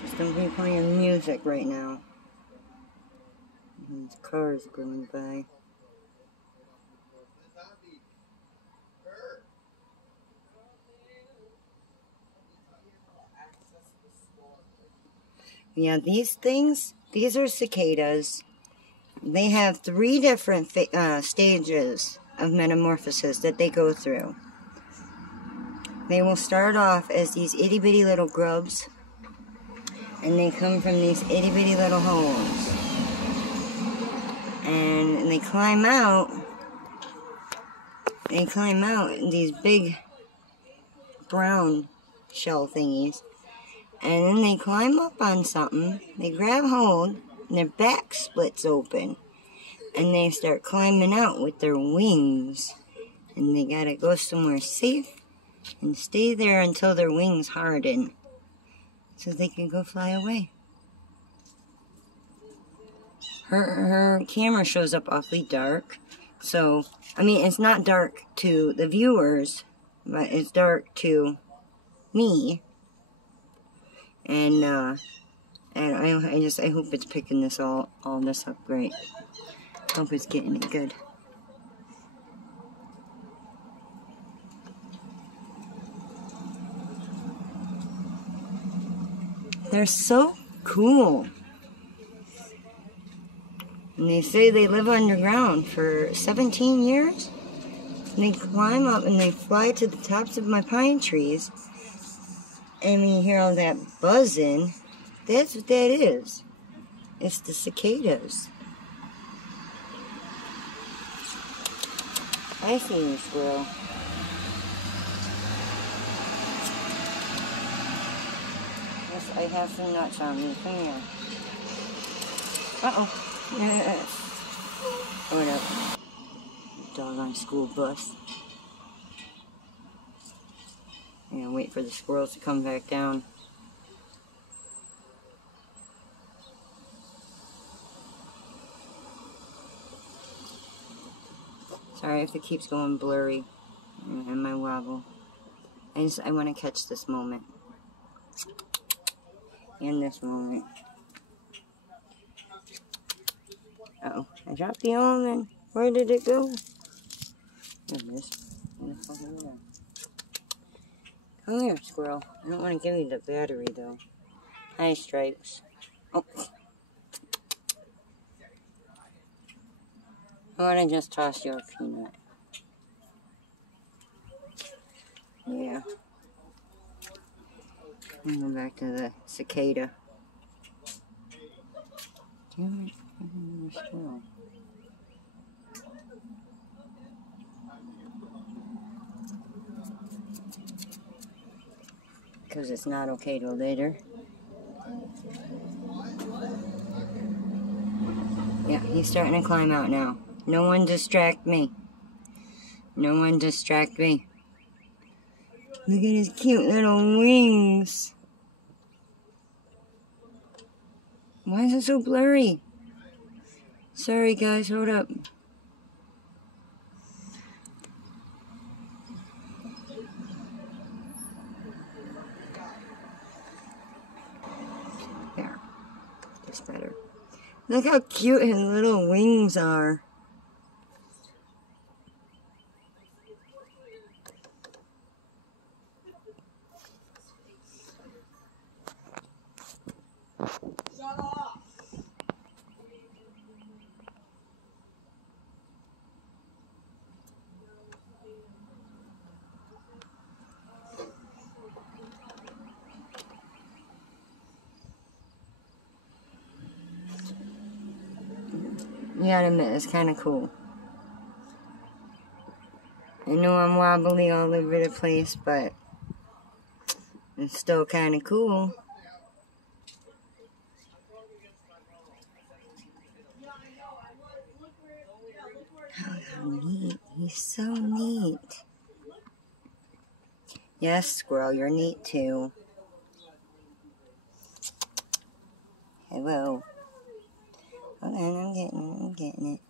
Just gonna be playing music right now. These cars going by. Yeah, these things, these are cicadas. They have 3 different stages of metamorphosis that they go through. They will start off as these itty bitty little grubs, and they come from these itty bitty little holes. And they climb out in these big brown shell thingies. And then they climb up on something, they grab hold, and their back splits open. And they start climbing out with their wings. And they gotta go somewhere safe and stay there until their wings harden, so they can go fly away. Her camera shows up awfully dark. So, I mean, it's not dark to the viewers, but it's dark to me. And I hope it's picking this all this up great. Hope it's getting it good. They're so cool. And they say they live underground for 17 years. And they climb up and they fly to the tops of my pine trees. And when you hear all that buzzing, that's what that is. It's the cicadas. I see you, squirrel. Yes, I have some nuts on me. Come here. Uh-oh. Whatever. Doggone school bus. Yeah, wait for the squirrels to come back down. Sorry if it keeps going blurry and my wobble. I want to catch this moment. And this moment. Uh-oh, I dropped the almond. Where did it go? There it is. Come here, squirrel. I don't want to give you the battery, though. Hi, Stripes. Oh. I want to just toss you a peanut. Yeah. I'm going back to the cicada. Damn it. Still. Because it's not okay till later. Yeah, he's starting to climb out now. No one distract me. No one distract me. Look at his cute little wings. Why is it so blurry? Sorry guys, hold up. There. That's better. Look how cute his little wings are. Shut up! You gotta admit, it's kind of cool. I know I'm wobbly all over the place, but it's still kind of cool. Oh, how neat. He's so neat. Yes, squirrel, you're neat too. Hello. Hold on, I'm getting it.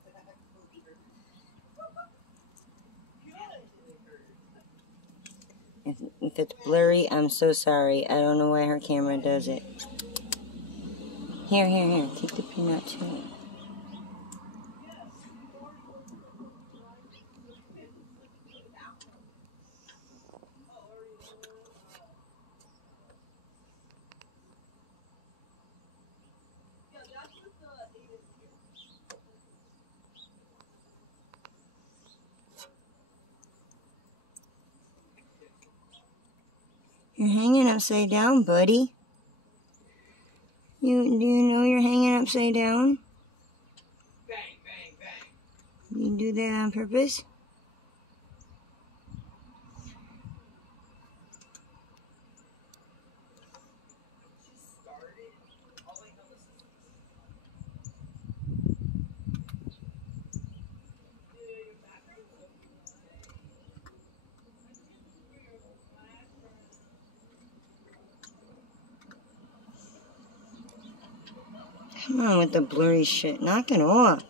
If it's blurry, I'm so sorry. I don't know why her camera does it. Here. Take the peanut chili. You're hanging upside down, buddy. Do you know you're hanging upside down? You do that on purpose? Come on with the blurry shit. Knock it off.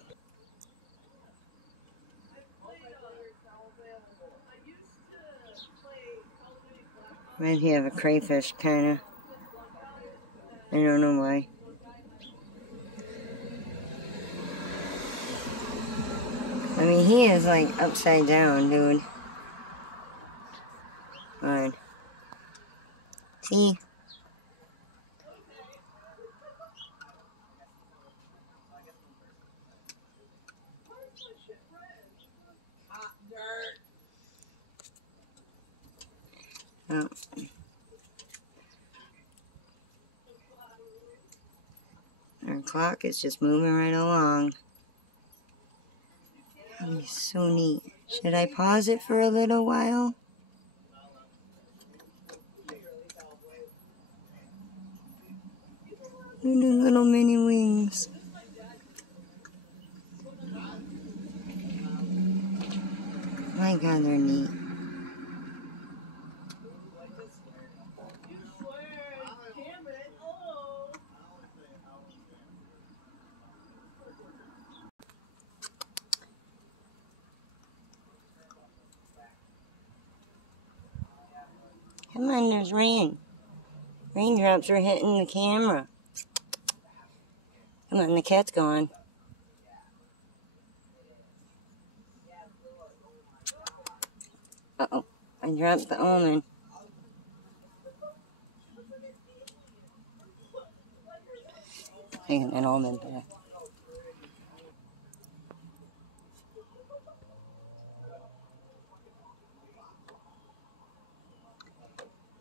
Maybe you have a crayfish, kinda. I don't know why. I mean, he is like upside down, dude. Fine. See? Oh. Our clock is just moving right along. Oh, he's so neat. Should I pause it for a little while? Look at the little mini wings. My God, they're neat. Come on, there's rain. Raindrops are hitting the camera. Come on, the cat's gone. Uh-oh, I dropped the almond. Taking that almond back.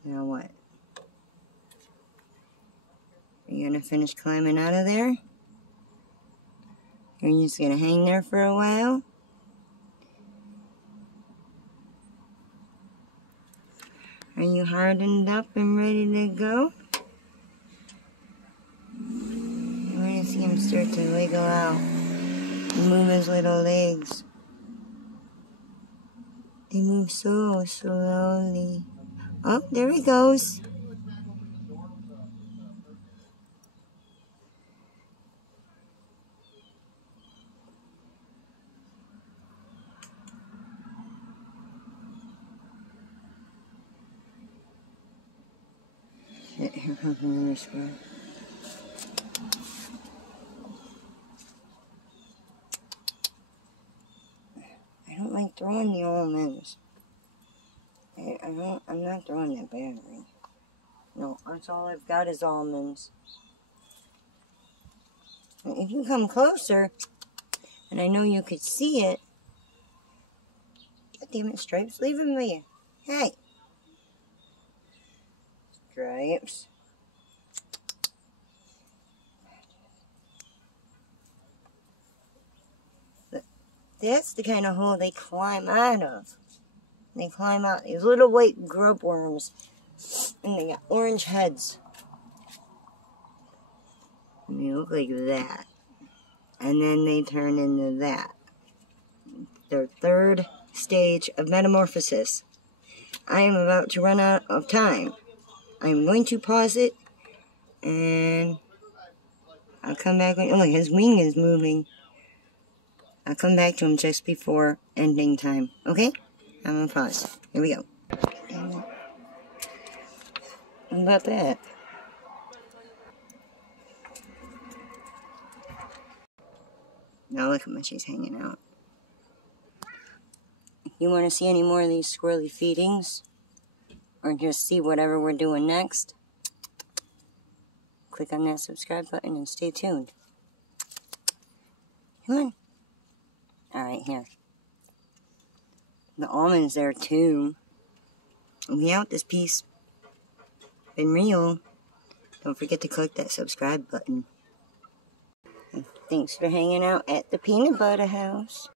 Now what? Are you gonna finish climbing out of there? Are you just gonna hang there for a while? Are you hardened up and ready to go? I want to see him start to wiggle out and move his little legs. They move so slowly. Oh, there he goes. Shit, here comes another squirrel. I don't like throwing the almonds. I'm not throwing that battery. No, that's all I've got is almonds. If you come closer, and I know you could see it. God damn it, Stripes, leave him be. Hey. Stripes. That's the kind of hole they climb out of. They climb out these little white grub worms. And they got orange heads. And they look like that. And then they turn into that. Their third stage of metamorphosis. I am about to run out of time. I'm going to pause it. And I'll come back when... Oh, look, his wing is moving. I'll come back to him just before ending time. Okay? I'm going to pause. Here we go. How about that? Now look how much he's hanging out. If you want to see any more of these squirrely feedings, or just see whatever we're doing next, click on that subscribe button and stay tuned. Come on. Alright, here. The almond's there too. We out this piece. Been real. Don't forget to click that subscribe button. And thanks for hanging out at the peanut butter house.